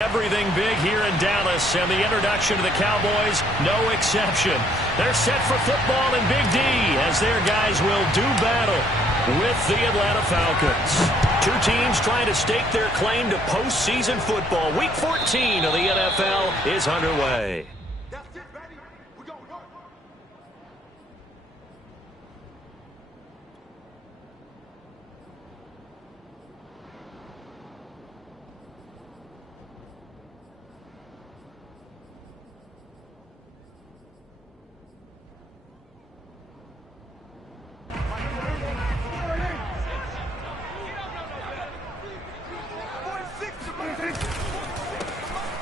Everything big here in Dallas, and the introduction to the Cowboys, no exception. They're set for football in Big D as their guys will do battle with the Atlanta Falcons. Two teams trying to stake their claim to postseason football. Week 14 of the NFL is underway.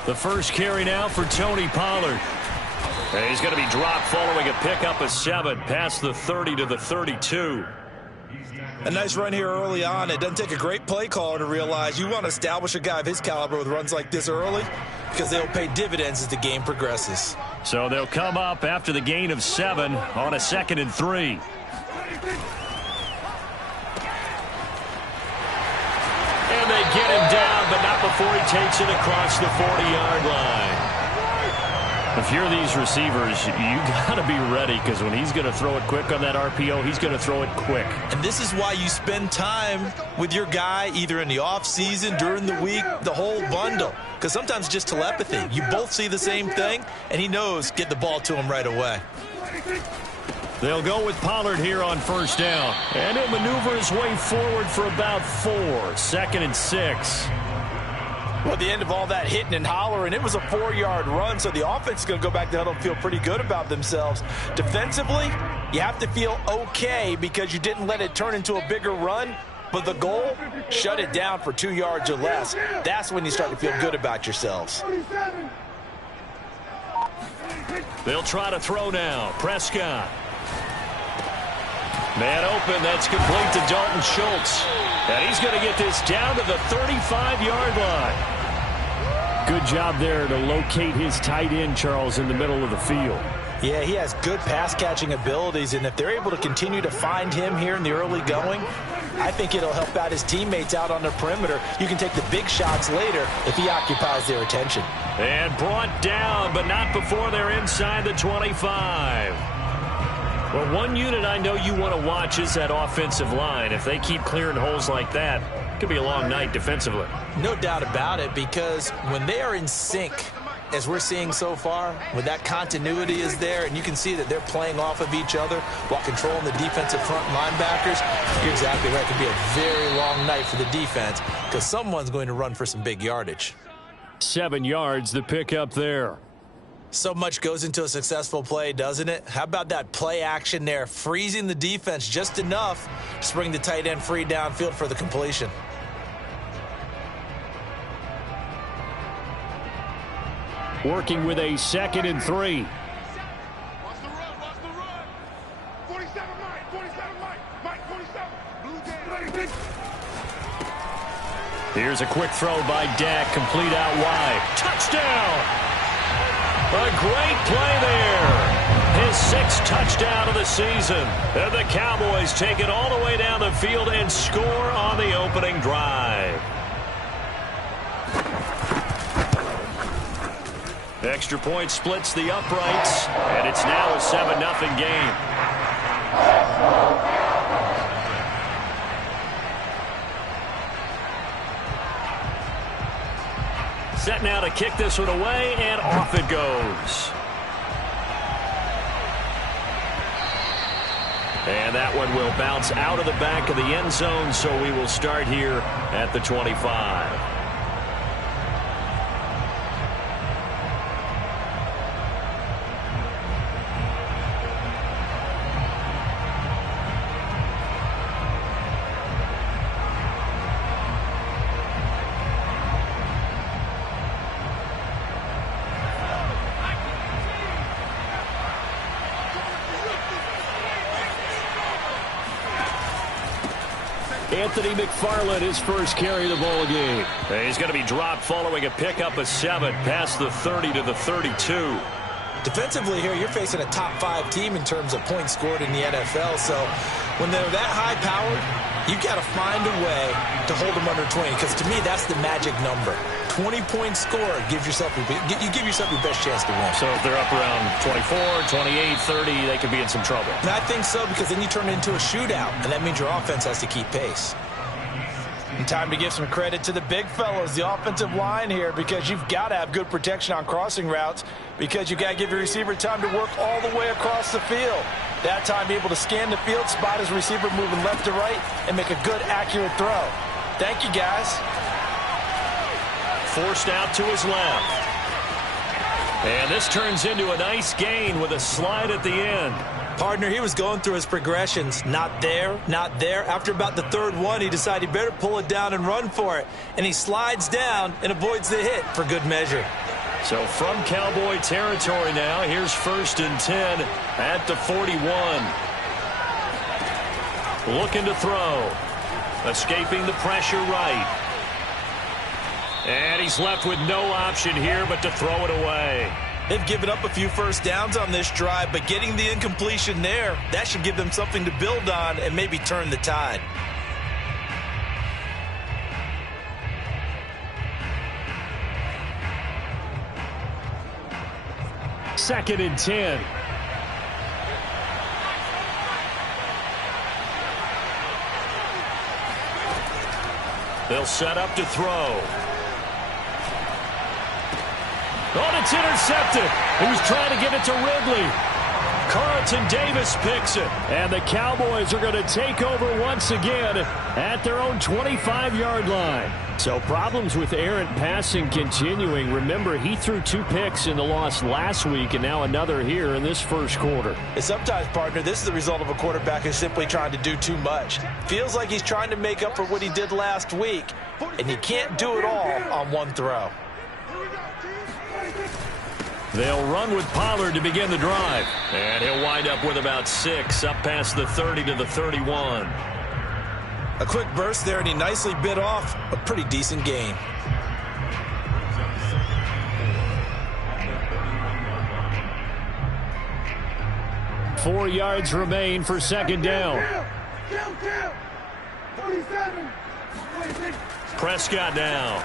The first carry now for Tony Pollard. And he's going to be dropped following a pickup of 7 past the 30 to the 32. A nice run here early on. It doesn't take a great play caller to realize you want to establish a guy of his caliber with runs like this early because they'll pay dividends as the game progresses. So they'll come up after the gain of 7 on a 2nd and 3. And they get him down, but not before he takes it across the 40-yard line. If you're these receivers, you got to be ready because when he's going to throw it quick on that RPO, he's going to throw it quick. And this is why you spend time with your guy either in the offseason, during the week, the whole bundle. Because sometimes it's just telepathy. You both see the same thing, and he knows get the ball to him right away. They'll go with Pollard here on first down. And he'll maneuver his way forward for about 4. 2nd and 6. Well, at the end of all that hitting and hollering, it was a 4-yard run, so the offense is going to go back to huddle and feel pretty good about themselves. Defensively, you have to feel okay because you didn't let it turn into a bigger run, but the goal, shut it down for 2 yards or less. That's when you start to feel good about yourselves. They'll try to throw now. Prescott. Man open, that's complete to Dalton Schultz. And he's going to get this down to the 35-yard line. Good job there to locate his tight end, Charles, in the middle of the field. Yeah, he has good pass-catching abilities, and if they're able to continue to find him here in the early going, I think it'll help out his teammates out on the perimeter. You can take the big shots later if he occupies their attention. And brought down, but not before they're inside the 25. Well, one unit I know you want to watch is that offensive line. If they keep clearing holes like that, it could be a long night defensively. No doubt about it, because when they are in sync, as we're seeing so far, when that continuity is there and you can see that they're playing off of each other while controlling the defensive front linebackers, you're exactly right. It could be a very long night for the defense because someone's going to run for some big yardage. 7 yards, the pickup there. So much goes into a successful play, doesn't it? How about that play action there, freezing the defense just enough to bring the tight end free downfield for the completion. Working with a 2nd and 3. Watch the run, watch the run. 47 Mike, 47. Blue Jays. Here's a quick throw by Dak, complete out wide. Touchdown! A great play there. His 6th touchdown of the season. And the Cowboys take it all the way down the field and score on the opening drive. Extra point splits the uprights, and it's now a 7-0 game. Set now to kick this one away, and off it goes. And that one will bounce out of the back of the end zone, so we will start here at the 25. Anthony McFarland, his first carry of the ball game. He's going to be dropped following a pickup of 7 past the 30 to the 32. Defensively here, you're facing a top-5 team in terms of points scored in the NFL. So when they're that high-powered, you've got to find a way to hold them under 20, because to me, that's the magic number. 20-point score gives yourself you give yourself your best chance to win. So if they're up around 24, 28, 30, they could be in some trouble. And I think so, because then you turn it into a shootout, and that means your offense has to keep pace. And time to give some credit to the big fellas, the offensive line here, because you've got to have good protection on crossing routes, because you've got to give your receiver time to work all the way across the field. That time, be able to scan the field, spot his receiver moving left to right, and make a good, accurate throw. Thank you, guys. Forced out to his left. And this turns into a nice gain with a slide at the end. Partner, he was going through his progressions. Not there, not there. After about the third one, he decided he better pull it down and run for it. And he slides down and avoids the hit for good measure. So from Cowboy territory now, here's 1st and 10 at the 41. Looking to throw. Escaping the pressure right. And he's left with no option here but to throw it away. They've given up a few first downs on this drive, but getting the incompletion there, that should give them something to build on and maybe turn the tide. Second and 10. They'll set up to throw. Oh, it's intercepted. He was trying to get it to Ridley. Carlton Davis picks it. And the Cowboys are going to take over once again at their own 25-yard line. So problems with errant passing continuing. Remember, he threw 2 picks in the loss last week and now another here in this first quarter. And sometimes, partner, this is the result of a quarterback who's simply trying to do too much. Feels like he's trying to make up for what he did last week, and you can't do it all on one throw. They'll run with Pollard to begin the drive. And he'll wind up with about 6 up past the 30 to the 31. A quick burst there, and he nicely bit off a pretty decent gain. Four yards remain for second down. Prescott now.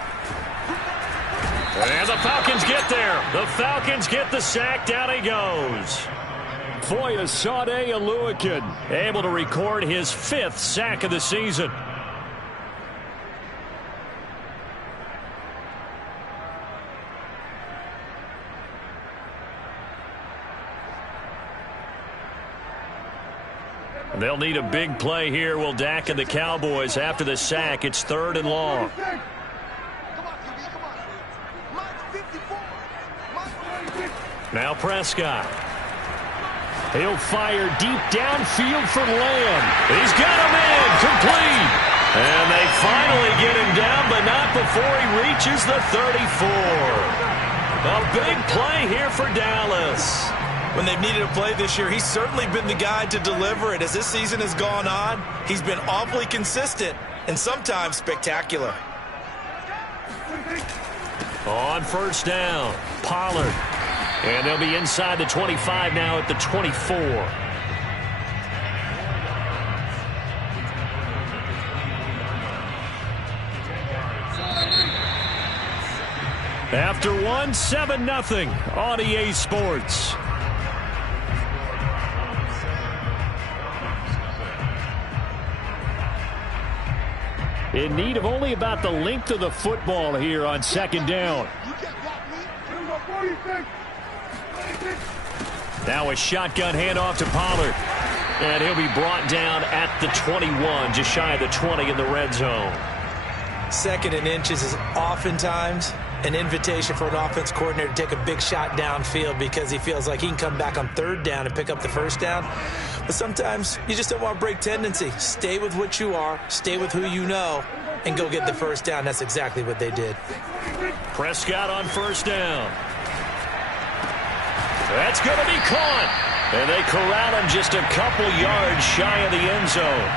And the Falcons get there. The Falcons get the sack. Down he goes. Foyesade Oluokun able to record his 5th sack of the season. They'll need a big play here. Will Dak and the Cowboys after the sack. It's 3rd and long. Now Prescott. He'll fire deep downfield for Lamb. He's got him in. Complete. And they finally get him down, but not before he reaches the 34. A big play here for Dallas. When they've needed a play this year, he's certainly been the guy to deliver it. As this season has gone on, he's been awfully consistent and sometimes spectacular. On first down, Pollard. And they'll be inside the 25 now at the 24. After one, 7-0 on EA Sports. In need of only about the length of the football here on second down. Now a shotgun handoff to Pollard. And he'll be brought down at the 21, just shy of the 20 in the red zone. 2nd and inches is oftentimes an invitation for an offense coordinator to take a big shot downfield because he feels like he can come back on 3rd down and pick up the 1st down. But sometimes you just don't want to break tendency. Stay with what you are, stay with who you know, and go get the 1st down. That's exactly what they did. Prescott on first down. That's going to be caught. And they corral him just a couple yards shy of the end zone.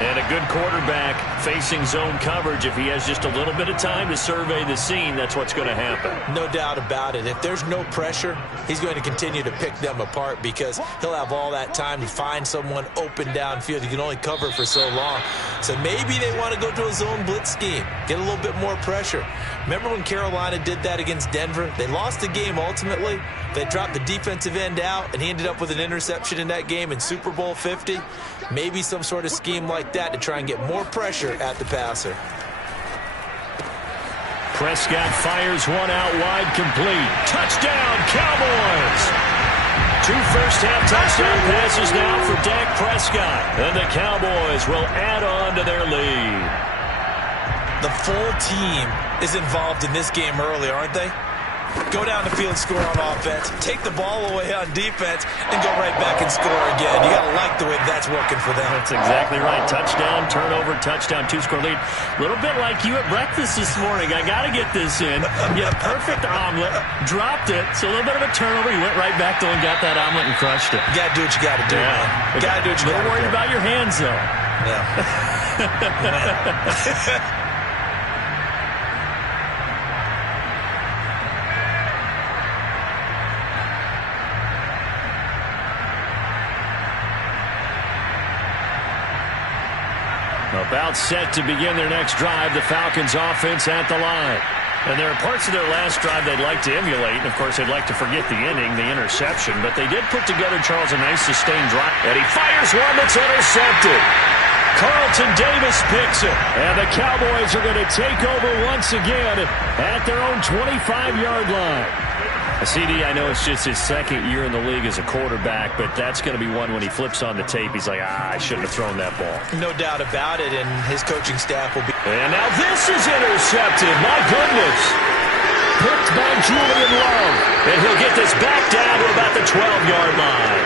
And a good quarterback facing zone coverage. If he has just a little bit of time to survey the scene, that's what's going to happen. No doubt about it. If there's no pressure, he's going to continue to pick them apart because he'll have all that time to find someone open downfield. He can only cover for so long. So maybe they want to go to a zone blitz scheme, get a little bit more pressure. Remember when Carolina did that against Denver? They lost the game ultimately. They dropped the defensive end out, and he ended up with an interception in that game in Super Bowl 50. Maybe some sort of scheme like that to try and get more pressure at the passer. Prescott fires one out wide, complete. Touchdown, Cowboys! 2 first-half touchdown passes now for Dak Prescott. And the Cowboys will add on to their lead. The full team is involved in this game early, aren't they? Go down the field, score on offense, take the ball away on defense, and go right back and score again. You got to like the way that's working for them. That's exactly right. Touchdown, turnover, touchdown, 2-score lead. A little bit like you at breakfast this morning. I got to get this in. You had a perfect omelet, dropped it, so a little bit of a turnover. You went right back to and got that omelet and crushed it. You got to do what you got to do, man. Got to do what you got to do. Don't worry about your hands, though. Yeah. About set to begin their next drive, the Falcons offense at the line. And there are parts of their last drive they'd like to emulate. And, of course, they'd like to forget the inning, the interception. But they did put together, Charles, a nice sustained drive. And he fires one that's intercepted. Carlton Davis picks it. And the Cowboys are going to take over once again at their own 25-yard line. CD, I know it's just his second year in the league as a quarterback, but that's going to be one when he flips on the tape. He's like, I shouldn't have thrown that ball. No doubt about it, and his coaching staff will be. And now this is intercepted. My goodness. Picked by Julian Love. And he'll get this back down to about the 12-yard line.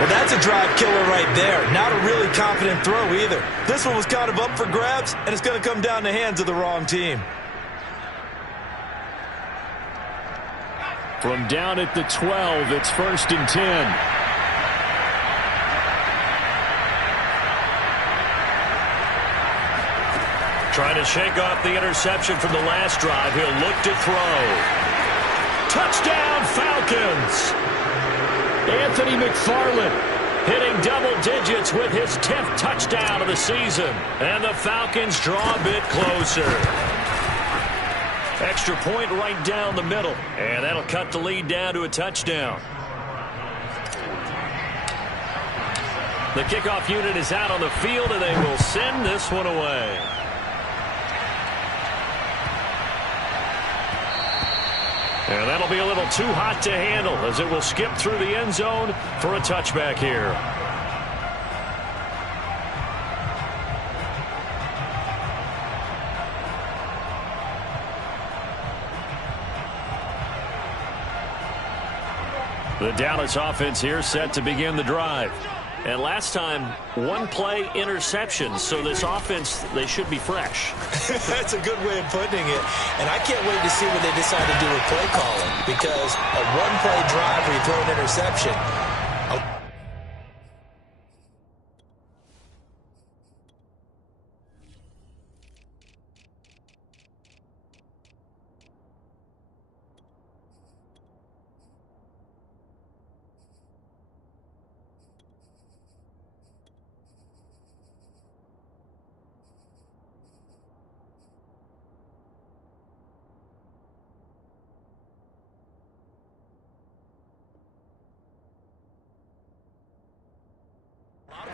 Well, that's a drive killer right there. Not a really confident throw either. This one was kind of up for grabs, and it's going to come down the hands of the wrong team. From down at the 12, it's 1st and 10. Trying to shake off the interception from the last drive. He'll look to throw. Touchdown, Falcons! Anthony McFarland hitting double digits with his 10th touchdown of the season. And the Falcons draw a bit closer. Extra point right down the middle. And that'll cut the lead down to a touchdown. The kickoff unit is out on the field, and they will send this one away. And that'll be a little too hot to handle as it will skip through the end zone for a touchback here. The Dallas offense here set to begin the drive. And last time, one play interception. So this offense, they should be fresh. That's a good way of putting it. And I can't wait to see what they decide to do with play calling. Because a one-play drive where you throw an interception.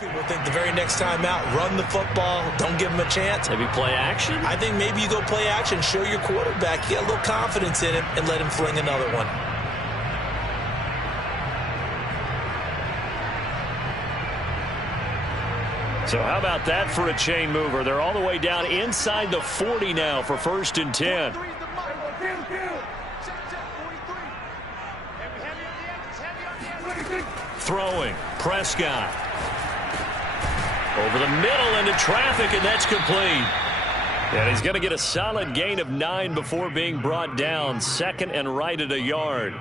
People think the very next time out, run the football, don't give him a chance. Maybe play action? I think maybe you go play action, show your quarterback, get a little confidence in him, and let him fling another one. So how about that for a chain mover? They're all the way down inside the 40 now for 1st and 10. Throwing, Prescott. Over the middle into traffic, and that's complete. And he's going to get a solid gain of 9 before being brought down. 2nd and right at a yard.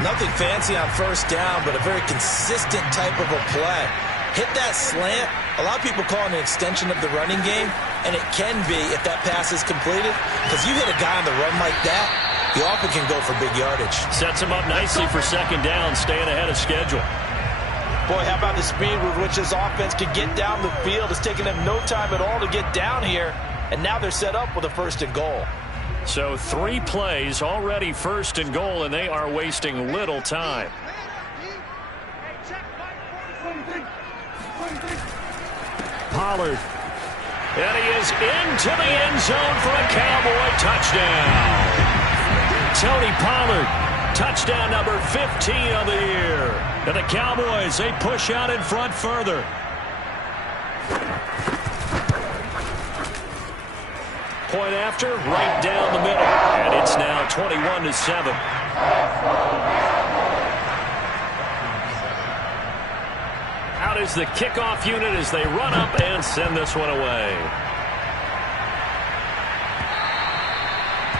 Nothing fancy on 1st down, but a very consistent type of a play. hit that slant. A lot of people call it an extension of the running game, and it can be if that pass is completed, because you hit a guy on the run like that, he often can go for big yardage. Sets him up nicely for second down, staying ahead of schedule. Boy, how about the speed with which this offense can get down the field? It's taken them no time at all to get down here, and now they're set up with a 1st and goal. So 3 plays, already 1st and goal, and they are wasting little time. Pollard. And he is into the end zone for a Cowboy touchdown. Tony Pollard, touchdown number 15 of the year. And the Cowboys, they push out in front further. Point after, right down the middle. And it's now 21-7. Out is the kickoff unit as they run up and send this one away.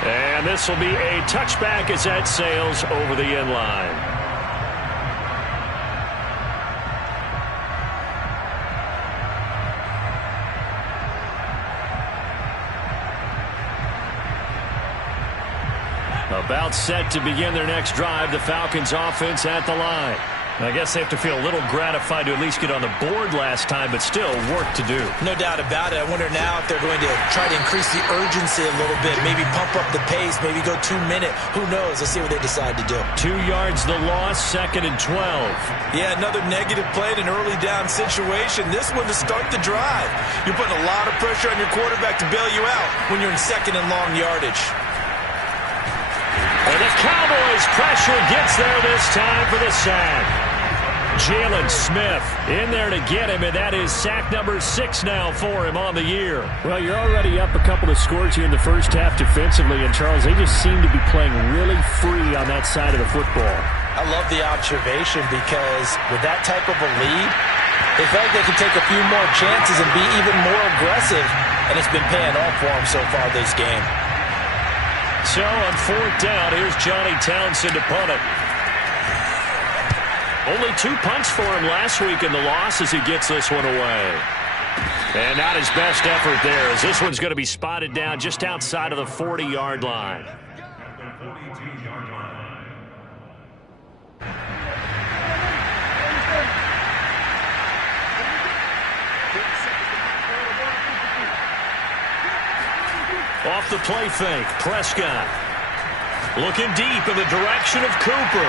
And this will be a touchback as that sails over the end line. About set to begin their next drive, the Falcons offense at the line. I guess they have to feel a little gratified to at least get on the board last time, but still work to do. No doubt about it. I wonder now if they're going to try to increase the urgency a little bit, maybe pump up the pace, maybe go 2-minute. Who knows? Let's see what they decide to do. 2 yards the loss, 2nd and 12. Yeah, another negative play in an early down situation. This one to start the drive. You're putting a lot of pressure on your quarterback to bail you out when you're in 2nd and long yardage. And the Cowboys' pressure gets there this time for the sack. Jalen Smith in there to get him, and that is sack number 6 now for him on the year. Well, you're already up a couple of scores here in the first half defensively, and Charles, they just seem to be playing really free on that side of the football. I love the observation because with that type of a lead, they felt like they could take a few more chances and be even more aggressive, and it's been paying off for them so far this game. So on 4th down, here's Johnny Townsend to punt it. Only 2 punts for him last week in the loss as he gets this one away. And not his best effort there as this one's going to be spotted down just outside of the 40-yard line. Off the play fake, Prescott. Looking deep in the direction of Cooper.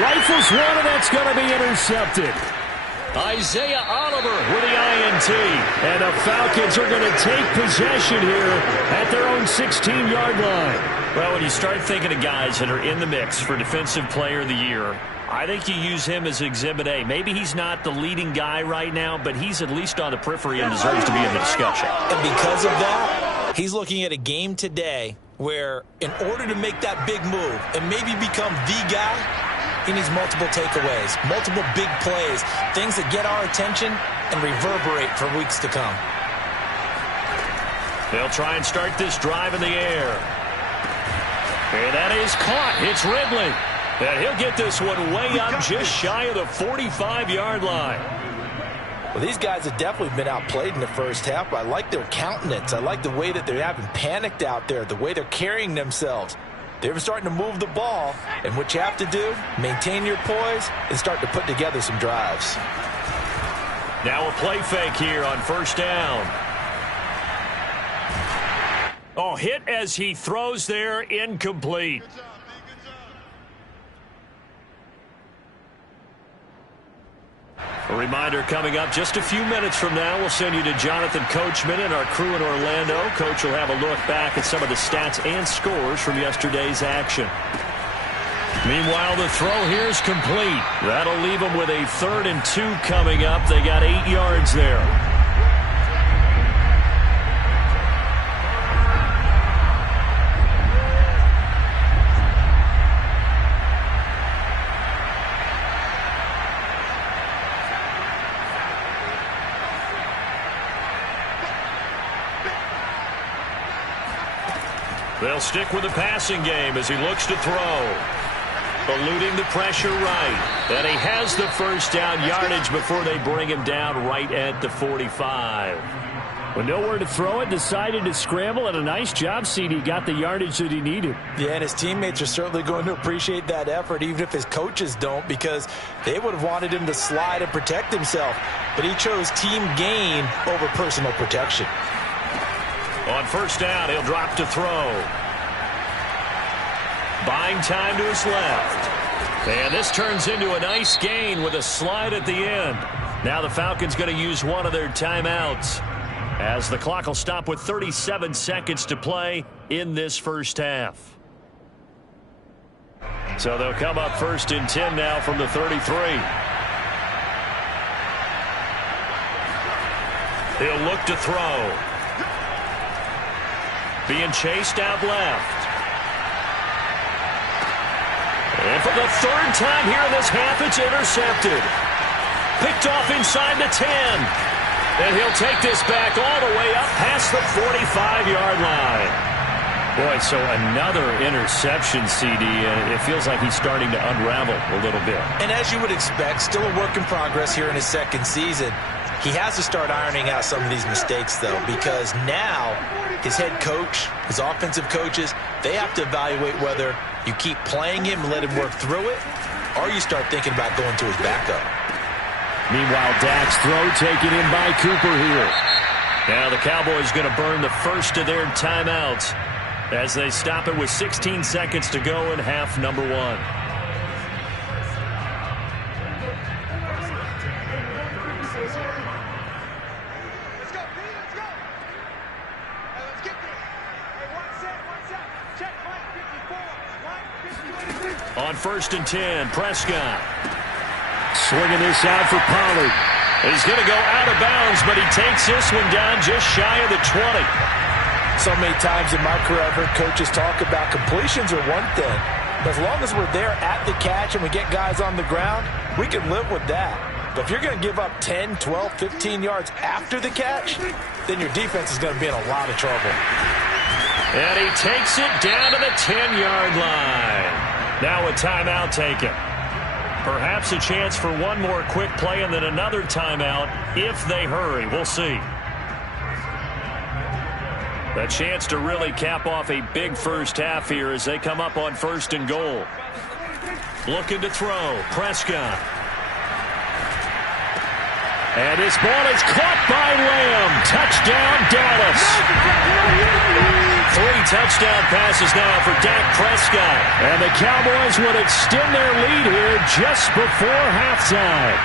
Rifles one, and that's going to be intercepted. Isaiah Oliver with the INT. And the Falcons are going to take possession here at their own 16-yard line. Well, when you start thinking of guys that are in the mix for Defensive Player of the Year, I think you use him as Exhibit A. Maybe he's not the leading guy right now, but he's at least on the periphery and deserves to be in the discussion. And because of that, he's looking at a game today where in order to make that big move and maybe become the guy, he needs multiple takeaways, multiple big plays, things that get our attention and reverberate for weeks to come. They'll try and start this drive in the air. And that is caught. It's Ridley. And he'll get this one way up just shy of the 45-yard line. Well, these guys have definitely been outplayed in the first half, but I like their countenance. I like the way that they're having panicked out there, the way they're carrying themselves. They're starting to move the ball, and what you have to do, maintain your poise and start to put together some drives. Now a play fake here on 1st down. Oh, hit as he throws there, incomplete. A reminder coming up just a few minutes from now, we'll send you to Jonathan Coachman and our crew in Orlando. Coach will have a look back at some of the stats and scores from yesterday's action. Meanwhile, the throw here is complete. That'll leave them with a 3rd and 2 coming up. They got 8 yards there. They'll stick with the passing game as he looks to throw. eluding the pressure right. And he has the first down yardage before they bring him down right at the 45. With nowhere to throw it, decided to scramble, and a nice job, CD. Got the yardage that he needed. Yeah, and his teammates are certainly going to appreciate that effort, even if his coaches don't, because they would have wanted him to slide and protect himself. But he chose team gain over personal protection. On first down, he'll drop to throw. Buying time to his left. And this turns into a nice gain with a slide at the end. Now the Falcons going to use one of their timeouts, as the clock will stop with 37 seconds to play in this first half. So they'll come up first and 10 now from the 33. He'll look to throw. Being chased out left. And for the third time here in this half, it's intercepted. Picked off inside the 10. And he'll take this back all the way up past the 45-yard line. Boy, so another interception, CD. It feels like he's starting to unravel a little bit. And as you would expect, still a work in progress here in his second season. He has to start ironing out some of these mistakes, though, because now his head coach, his offensive coaches, they have to evaluate whether you keep playing him and let him work through it, or you start thinking about going to his backup. Meanwhile, Dak's throw taken in by Cooper here. Now the Cowboys going to burn the first of their timeouts as they stop it with 16 seconds to go in half number one. Let's go, let's go. Let's get this. Hey, one set. Check line 54. On first and 10, Prescott. Swinging this out for Pollard. He's going to go out of bounds, but he takes this one down just shy of the 20. So many times in my career, I've heard coaches talk about completions are one thing. But as long as we're there at the catch and we get guys on the ground, we can live with that. But if you're going to give up 10, 12, 15 yards after the catch, then your defense is going to be in a lot of trouble. And he takes it down to the 10-yard line. Now a timeout taken. Perhaps a chance for one more quick play and then another timeout if they hurry. We'll see. A chance to really cap off a big first half here as they come up on first and goal. Looking to throw. Prescott. And this ball is caught by Lamb. Touchdown, Dallas. 3 touchdown passes now for Dak Prescott. And the Cowboys would extend their lead here just before halftime.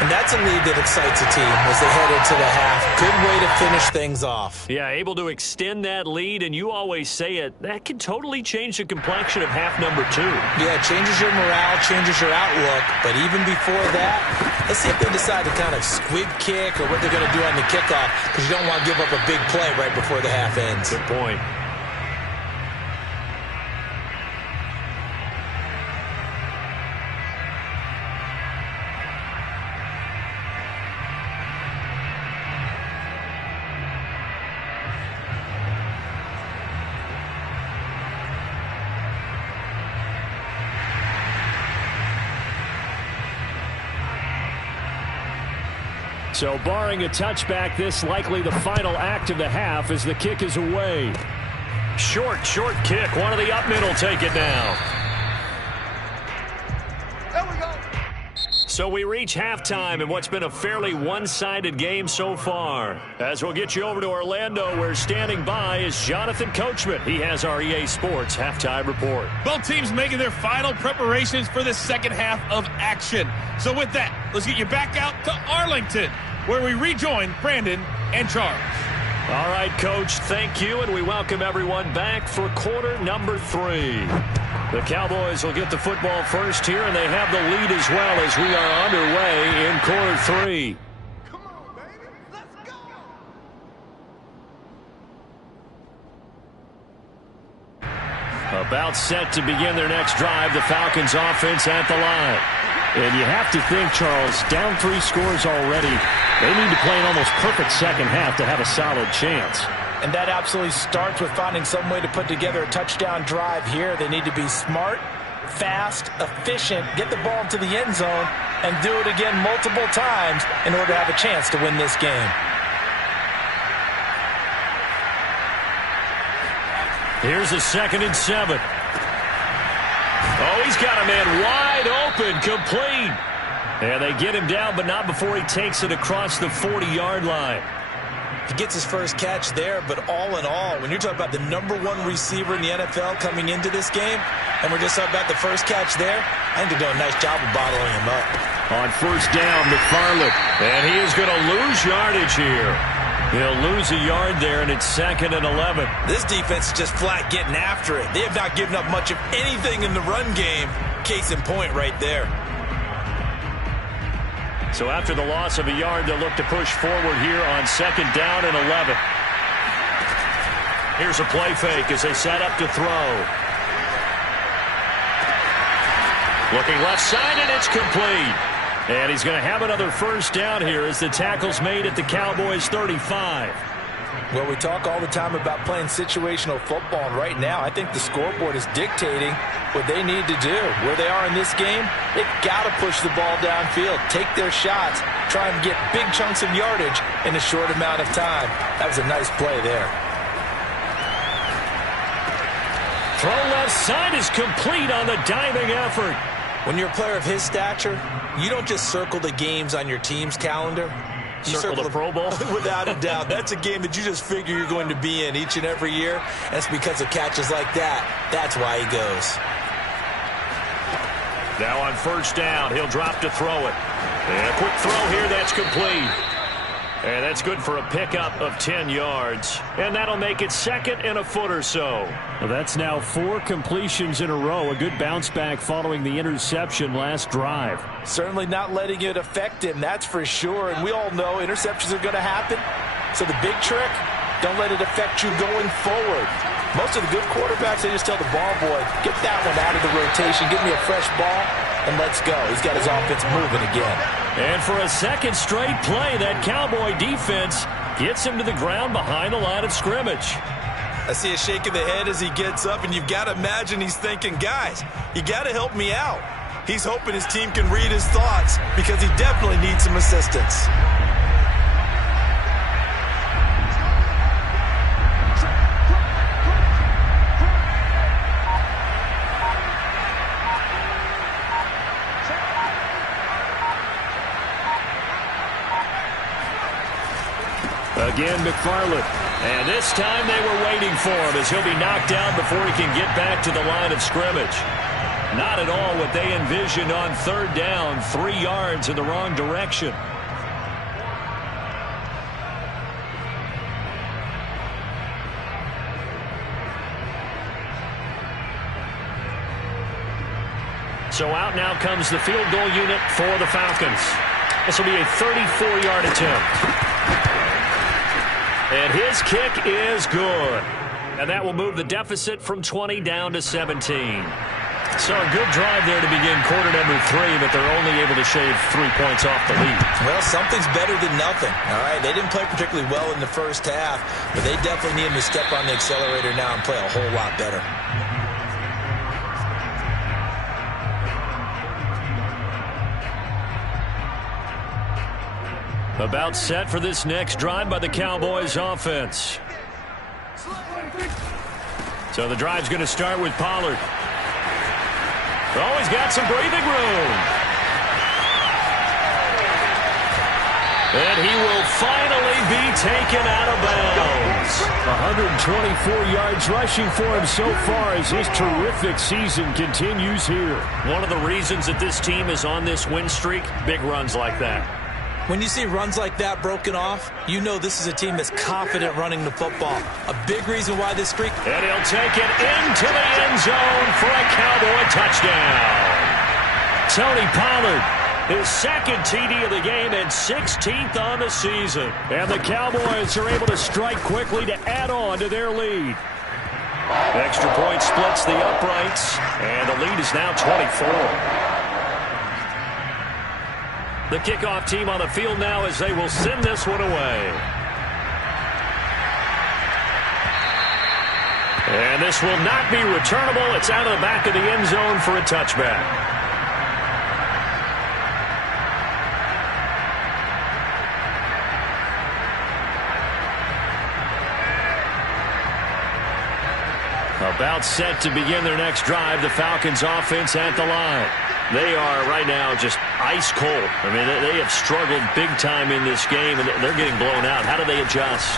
And that's a lead that excites a team as they head into the half. Good way to finish things off. Yeah, able to extend that lead, and you always say it, that can totally change the complexion of half number 2. Yeah, it changes your morale, changes your outlook. But even before that, let's see if they decide to kind of squib kick or what they're going to do on the kickoff, because you don't want to give up a big play right before the half ends. Good point. So barring a touchback, this likely the final act of the half as the kick is away. Short kick. One of the up middle take it now. There we go. So we reach halftime in what's been a fairly one-sided game so far. As we'll get you over to Orlando, where standing by is Jonathan Coachman. He has our EA Sports halftime report. Both teams making their final preparations for the second half of action. So with that, let's get you back out to Arlington, where we rejoin Brandon and Charles. All right, Coach, thank you, and we welcome everyone back for quarter number 3. The Cowboys will get the football first here, and they have the lead as well as we are underway in quarter 3. Come on, baby. Let's go. About set to begin their next drive, the Falcons offense at the line. And you have to think, Charles, down 3 scores already. They need to play an almost perfect second half to have a solid chance. And that absolutely starts with finding some way to put together a touchdown drive here. They need to be smart fast, efficient, get the ball into the end zone, and do it again multiple times in order to have a chance to win this game. Here's a 2nd and 7. Oh, he's got a man wide open, complete. And they get him down, but not before he takes it across the 40-yard line. He gets his first catch there, but all in all, when you're talking about the #1 receiver in the NFL coming into this game, and we're just talking about the first catch there, I think they're doing a nice job of bottling him up. On 1st down, McFarland. And he is going to lose yardage here. He'll lose a yard there, and it's 2nd and 11. This defense is just flat getting after it. They have not given up much of anything in the run game. Case in point right there. So after the loss of a yard, they'll look to push forward here on 2nd down and 11. Here's a play fake as they set up to throw. Looking left side, and it's complete. And he's going to have another 1st down here as the tackle's made at the Cowboys' 35. Well, we talk all the time about playing situational football, and right now I think the scoreboard is dictating what they need to do. Where they are in this game, they've got to push the ball downfield, take their shots, try and get big chunks of yardage in a short amount of time. That was a nice play there. Throw left side is complete on the diving effort. When you're a player of his stature, you don't just circle the games on your team's calendar. You circle the Pro Bowl? Without a doubt. That's a game that you just figure you're going to be in each and every year. And it's because of catches like that. That's why he goes. Now on 1st down, he'll drop to throw it. And a quick throw here, that's complete. And that's good for a pickup of 10 yards. And that'll make it 2nd and a foot or so. Well, that's now 4 completions in a row. A good bounce back following the interception last drive. Certainly not letting it affect him, that's for sure. And we all know interceptions are going to happen. So the big trick, don't let it affect you going forward. Most of the good quarterbacks, they just tell the ball boy, get that one out of the rotation, give me a fresh ball, and let's go. He's got his offense moving again. And for a 2nd straight play, that Cowboy defense gets him to the ground behind the line of scrimmage. I see a shake of the head as he gets up, and you've got to imagine he's thinking, guys, you got to help me out. He's hoping his team can read his thoughts because he definitely needs some assistance. Again, McFarland. And this time they were waiting for him as he'll be knocked down before he can get back to the line of scrimmage. Not at all what they envisioned on 3rd down, 3 yards in the wrong direction. So out now comes the field goal unit for the Falcons. This will be a 34-yard attempt. And his kick is good. And that will move the deficit from 20 down to 17. So a good drive there to begin quarter number 3, but they're only able to shave 3 points off the lead. Well, something's better than nothing, all right? They didn't play particularly well in the first half, but they definitely need him to step on the accelerator now and play a whole lot better. About set for this next drive by the Cowboys offense. So the drive's going to start with Pollard. Oh, he's got some breathing room. And he will finally be taken out of bounds. 124 yards rushing for him so far as his terrific season continues here. One of the reasons that this team is on this win streak, big runs like that. When you see runs like that broken off, you know this is a team that's confident running the football. A big reason why this streak... And he'll take it into the end zone for a Cowboy touchdown. Tony Pollard, his 2nd TD of the game and 16th on the season. And the Cowboys are able to strike quickly to add on to their lead. Extra point splits the uprights, and the lead is now 24. The kickoff team on the field now as they will send this one away. And this will not be returnable. It's out of the back of the end zone for a touchback. About set to begin their next drive, the Falcons offense at the line. They are right now just ice cold. I mean, they have struggled big time in this game, and they're getting blown out. How do they adjust?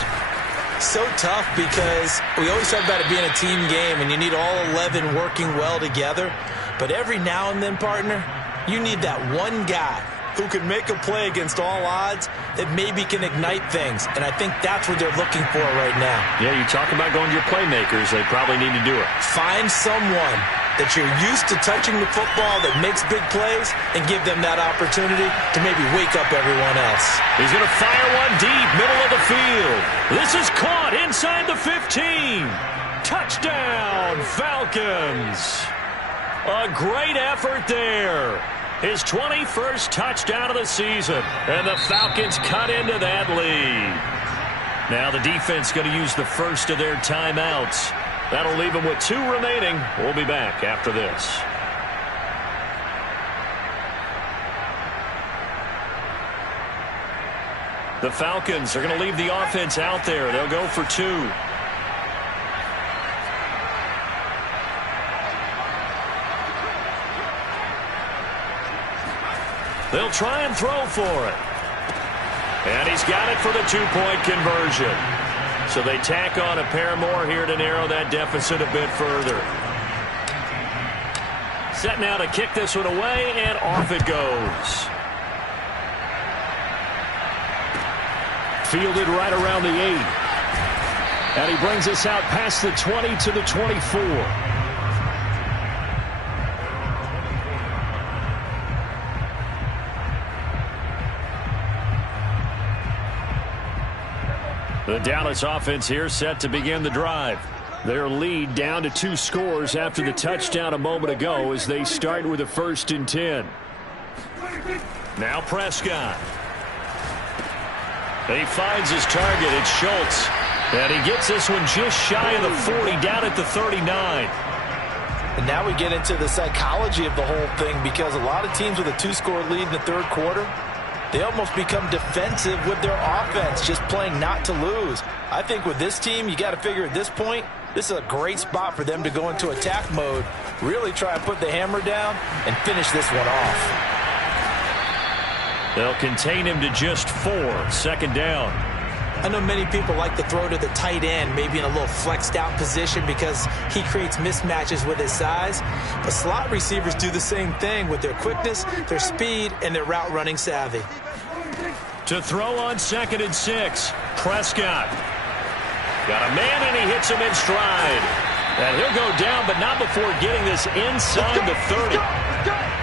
So tough because we always talk about it being a team game, and you need all 11 working well together. But every now and then, partner, you need that one guy who can make a play against all odds that maybe can ignite things. And I think that's what they're looking for right now. Yeah, you talk about going to your playmakers. They probably need to do it. Find someone that you're used to touching the football that makes big plays and give them that opportunity to maybe wake up everyone else. He's going to fire one deep, middle of the field. This is caught inside the 15. Touchdown, Falcons. A great effort there. His 21st touchdown of the season. And the Falcons cut into that lead. Now the defense going to use the first of their timeouts. That'll leave them with 2 remaining. We'll be back after this. The Falcons are going to leave the offense out there. They'll go for 2. They'll try and throw for it. And he's got it for the 2-point conversion. So they tack on a pair more here to narrow that deficit a bit further. Set now to kick this one away, and off it goes. Fielded right around the 8. And he brings us out past the 20 to the 24. The Dallas offense here set to begin the drive. Their lead down to 2 scores after the touchdown a moment ago as they start with a 1st and 10. Now Prescott. He finds his target. It's Schultz. And he gets this one just shy of the 40, down at the 39. And now we get into the psychology of the whole thing, because a lot of teams with a 2-score lead in the 3rd quarter, they almost become defensive with their offense, just playing not to lose. I think with this team, you got to figure at this point, this is a great spot for them to go into attack mode, really try and put the hammer down and finish this one off. They'll contain him to just 4, 2nd down. I know many people like to throw to the tight end, maybe in a little flexed out position because he creates mismatches with his size. But slot receivers do the same thing with their quickness, their speed, and their route running savvy. To throw on 2nd and 6, Prescott. Got a man, and he hits him in stride. And he'll go down, but not before getting this inside the 30.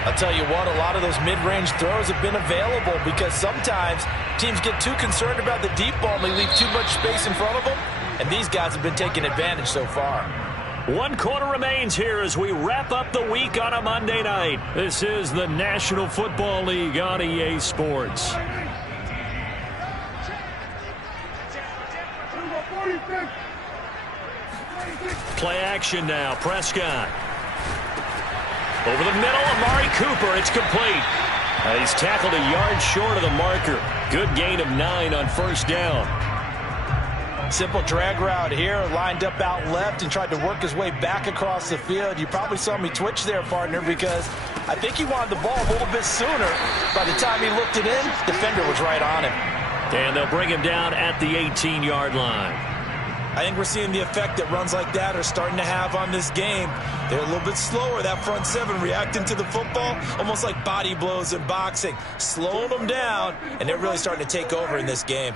I'll tell you what, a lot of those mid-range throws have been available because sometimes teams get too concerned about the deep ball and they leave too much space in front of them, and these guys have been taking advantage so far. 1 quarter remains here as we wrap up the week on a Monday night. This is the National Football League on EA Sports. Play action now. Prescott. Over the middle, Amari Cooper. It's complete. He's tackled a yard short of the marker. Good gain of 9 on 1st down. Simple drag route here, lined up out left and tried to work his way back across the field. You probably saw me twitch there, partner, because I think he wanted the ball a little bit sooner. By the time he looked it in, defender was right on him. And they'll bring him down at the 18-yard line. I think we're seeing the effect that runs like that are starting to have on this game. They're a little bit slower, that front 7, reacting to the football, almost like body blows in boxing, slowing them down, and they're really starting to take over in this game.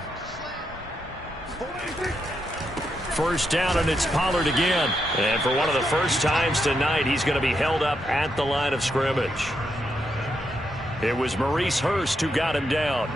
1st down, and it's Pollard again. And for one of the first times tonight, he's going to be held up at the line of scrimmage. It was Maurice Hurst who got him down.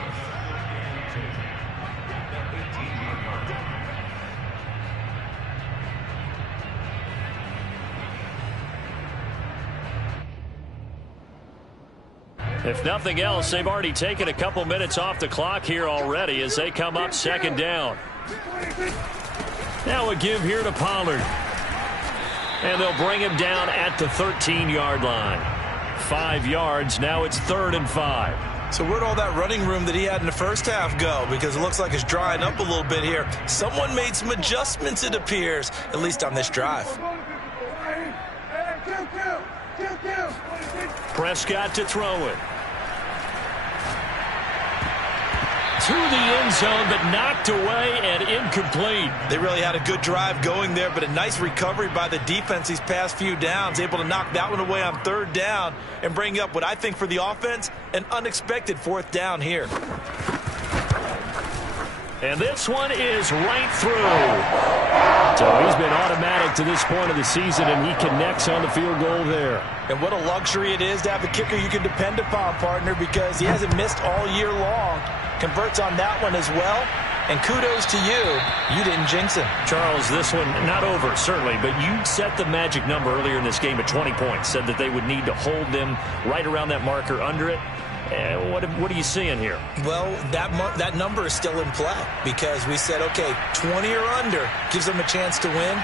If nothing else, they've already taken a couple minutes off the clock here already as they come up 2nd down. Now a give here to Pollard. And they'll bring him down at the 13-yard line. 5 yards. Now it's 3rd and 5. So where'd all that running room that he had in the first half go? Because it looks like it's drying up a little bit here. Someone made some adjustments, it appears, at least on this drive. Prescott to throw it. To the end zone, but knocked away and incomplete. They really had a good drive going there, but a nice recovery by the defense these past few downs. Able to knock that one away on 3rd down and bring up what I think for the offense, an unexpected 4th down here. And this one is right through. So he's been automatic to this point of the season, and he connects on the field goal there. And what a luxury it is to have a kicker you can depend upon, partner, because he hasn't missed all year long. Converts on that one as well. And kudos to you. You didn't jinx him. Charles, this one not over, certainly, but you set the magic number earlier in this game at 20 points. Said that they would need to hold them right around that marker under it. What are you seeing here? Well, that number is still in play because we said, okay, 20 or under gives them a chance to win.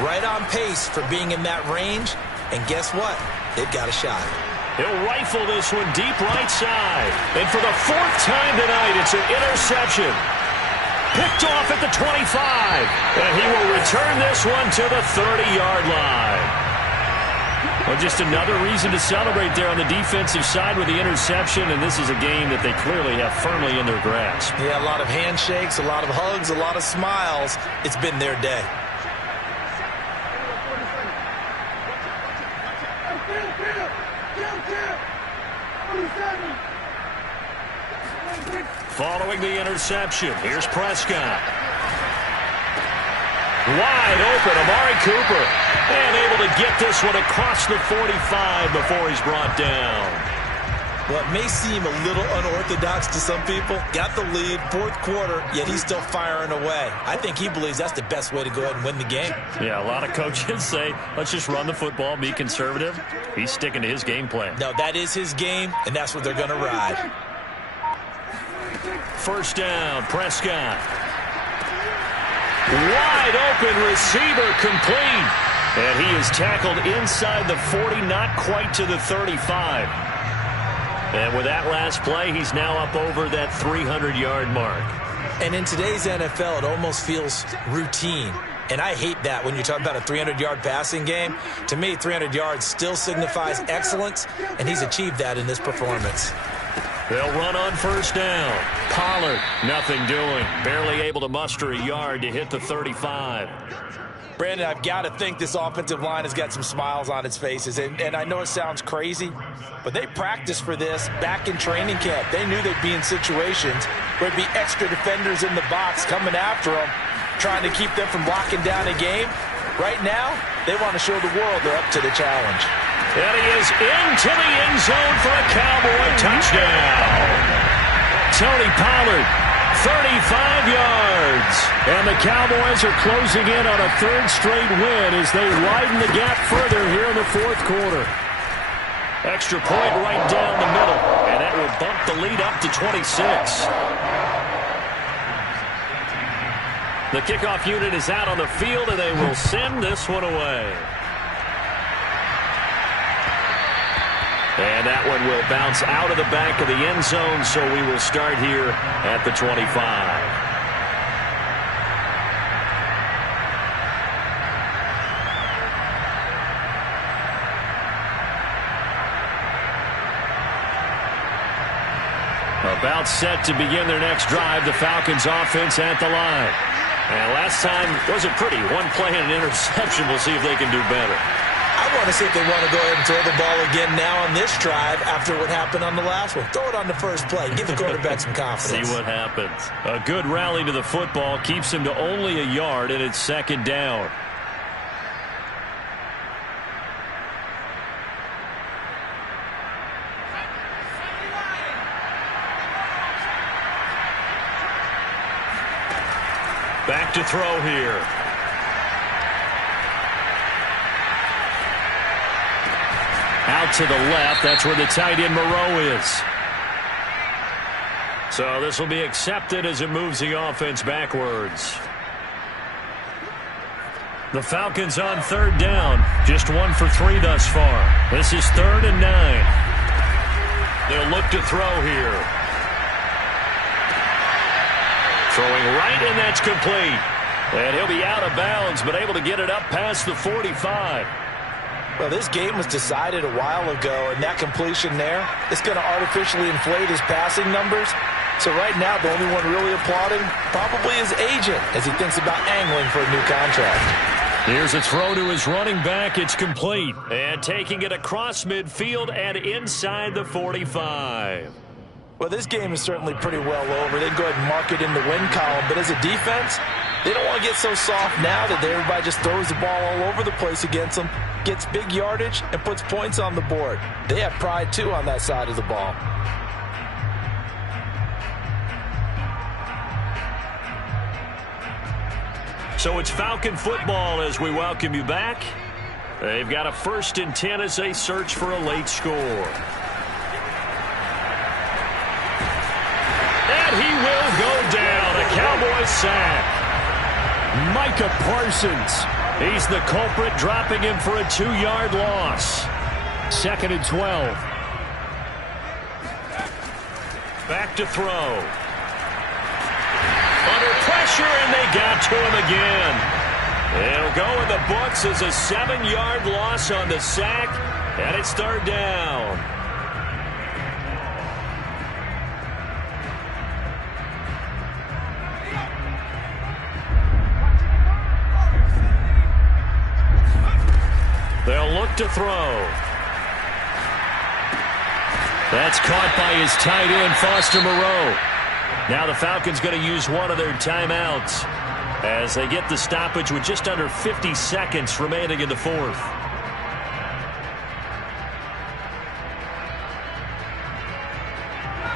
Right on pace for being in that range. And guess what? They've got a shot. He'll rifle this one deep right side. And for the 4th time tonight, it's an interception. Picked off at the 25. And he will return this one to the 30-yard line. Well, just another reason to celebrate there on the defensive side with the interception. And this is a game that they clearly have firmly in their grasp. Yeah, a lot of handshakes, a lot of hugs, a lot of smiles. It's been their day. Following the interception, here's Prescott. Wide open, Amari Cooper. And able to get this one across the 45 before he's brought down. What may seem a little unorthodox to some people, got the lead, 4th quarter, yet he's still firing away. I think he believes that's the best way to go ahead and win the game. Yeah, a lot of coaches say, let's just run the football, be conservative. He's sticking to his game plan. No, that is his game, and that's what they're going to ride. 1st down, Prescott. Wide open receiver, complete. And he is tackled inside the 40, not quite to the 35. And with that last play, he's now up over that 300-yard mark. And in today's NFL, it almost feels routine. And I hate that when you talk about a 300-yard passing game. To me, 300 yards still signifies excellence, and he's achieved that in this performance. They'll run on 1st down. Pollard, nothing doing. Barely able to muster a yard to hit the 35. Brandon, I've got to think this offensive line has got some smiles on its faces. And I know it sounds crazy, but they practiced for this back in training camp. They knew they'd be in situations where there'd be extra defenders in the box coming after them, trying to keep them from locking down a game. Right now, they want to show the world they're up to the challenge. And he is into the end zone for a Cowboy touchdown. Tony Pollard, 35 yards. And the Cowboys are closing in on a 3rd straight win as they widen the gap further here in the 4th quarter. Extra point right down the middle, and that will bump the lead up to 26. The kickoff unit is out on the field, and they will send this one away. And that one will bounce out of the back of the end zone, so we will start here at the 25. About set to begin their next drive, the Falcons offense at the line. And last time wasn't pretty. One play and an interception. We'll see if they can do better. I want to see if they want to go ahead and throw the ball again now on this drive after what happened on the last one. Throw it on the first play. Give the quarterback some confidence. See what happens. A good rally to the football keeps him to only a yard, and it's 2nd down. Back to throw here. Out to the left. That's where the tight end Moreau is. So this will be accepted as it moves the offense backwards. The Falcons on third down. Just 1 for 3 thus far. This is 3rd and 9. They'll look to throw here. Throwing right, and that's complete. And he'll be out of bounds, but able to get it up past the 45. Well, this game was decided a while ago, and that completion there is going to artificially inflate his passing numbers. So right now, the only one really applauding probably his agent as he thinks about angling for a new contract. Here's a throw to his running back. It's complete. And taking it across midfield and inside the 45. Well, this game is certainly pretty well over. They can go ahead and mark it in the win column. But as a defense, they don't want to get so soft now that everybody just throws the ball all over the place against them, gets big yardage, and puts points on the board. They have pride, too, on that side of the ball. So it's Falcon football as we welcome you back. They've got a 1st and 10 as they search for a late score. And he will go down. A Cowboys sack. Micah Parsons. He's the culprit, dropping him for a 2-yard loss. 2nd and 12. Back to throw. Under pressure, and they got to him again. It'll go in the books as a 7-yard loss on the sack, and it's 3rd down. They'll look to throw. That's caught by his tight end, Foster Moreau. Now the Falcons going to use one of their timeouts as they get the stoppage with just under 50 seconds remaining in the 4th.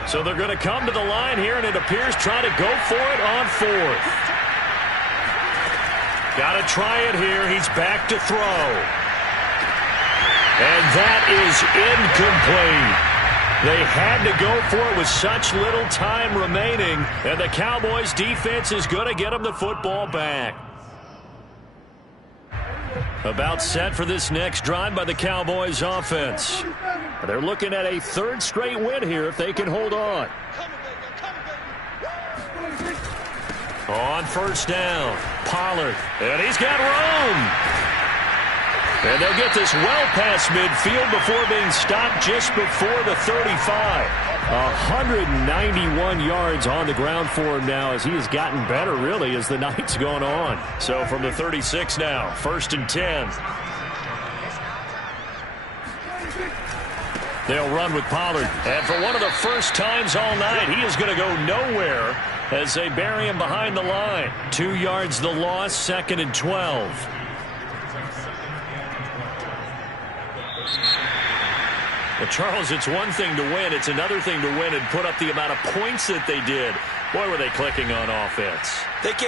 So they're going to come to the line here, and it appears trying to go for it on 4th. Got to try it here. He's back to throw. And that is incomplete. They had to go for it with such little time remaining, and the Cowboys defense is going to get them the football back. About set for this next drive by the Cowboys offense. They're looking at a 3rd straight win here if they can hold on. On 1st down, Pollard, and he's got room. And they'll get this well past midfield before being stopped just before the 35. 191 yards on the ground for him now as he has gotten better, really, as the night's gone on. So from the 36 now, 1st and 10. They'll run with Pollard. And for one of the first times all night, he is going to go nowhere as they bury him behind the line. 2 yards the loss, 2nd and 12. Well, Charles, it's one thing to win. It's another thing to win and put up the amount of points that they did. Boy, were they clicking on offense. They can't